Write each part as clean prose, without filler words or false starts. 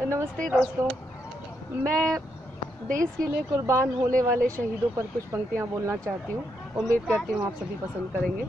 नमस्ते दोस्तों, मैं देश के लिए कुर्बान होने वाले शहीदों पर कुछ पंक्तियाँ बोलना चाहती हूँ। उम्मीद करती हूँ आप सभी पसंद करेंगे।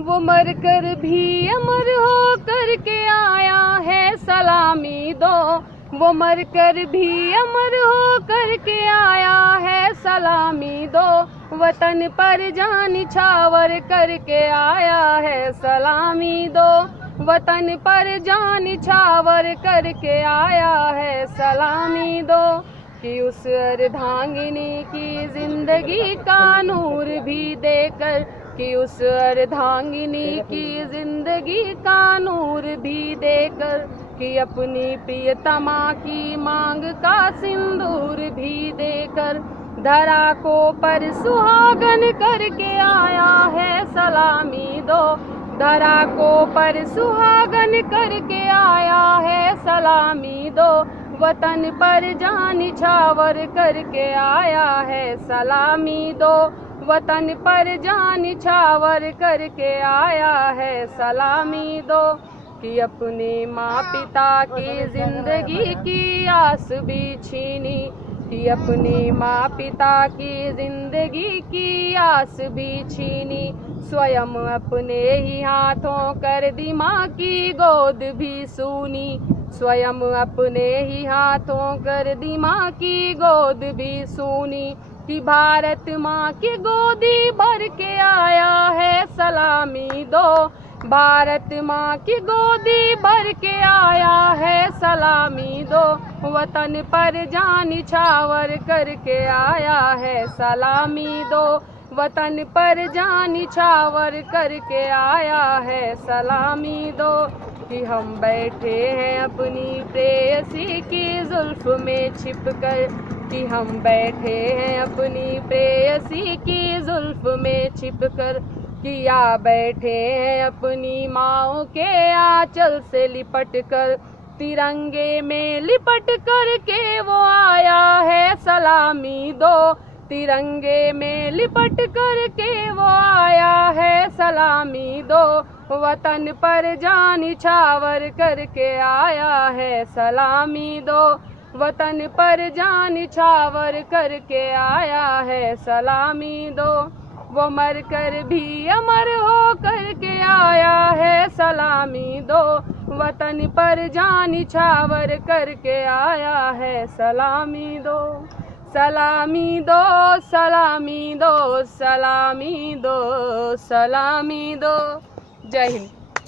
वो मर कर भी अमर हो कर के आया है, सलामी दो। वो मर कर भी अमर हो कर के आया है, सलामी दो। वतन पर जान निछावर करके आया है, सलामी दो। वतन पर जान निछावर करके आया है, सलामी दो। कि उस अर्धांगिनी की जिंदगी का नूर भी देकर, कि उस अर्धांगिनी की जिंदगी का नूर भी देकर, कि अपनी प्रियतमा की मांग का सिंदूर भी देकर, धरा को पर सुहागन करके आया है, सलामी दो। धरा को पर सुहागन करके आया है, सलामी दो। वतन पर जान निछावर करके आया है, सलामी दो। वतन पर जान निछावर करके आया है, सलामी दो। कि अपने माँ पिता की जिंदगी की आस भी छीनी, कि अपने माँ पिता की जिंदगी की आस भी छीनी। स्वयं अपने ही हाथों कर दी माँ की गोद भी सूनी, स्वयं अपने ही हाथों कर दी माँ की गोद भी सूनी। कि भारत माँ की गोदी भर के आया है, सलामी दो। भारत माँ की गोदी भर के आया है, सलामी दो। वतन पर जान निछावर करके आया है, सलामी दो। वतन पर जान निछावर करके आया है, सलामी दो। कि हम बैठे हैं अपनी प्रेयसी की जुल्फ में छिप कर, कि हम बैठे हैं अपनी प्रेयसी की जुल्फ में छिप कर। कि या बैठे हैं अपनी माँओं के आंचल से लिपट कर, तिरंगे में लिपट कर के वो आया है, सलामी दो। तिरंगे में लिपट कर के वो आया है, सलामी दो। वतन पर जान निछावर करके आया है, सलामी दो। वतन पर जान निछावर करके आया है, सलामी दो। वो मर कर भी अमर हो करके आया है, सलामी दो। वतन पर जान निछावर करके आया है, सलामी दो। सलामी दो, सलामी दो, सलामी दो, सलामी दो। जय हिंद।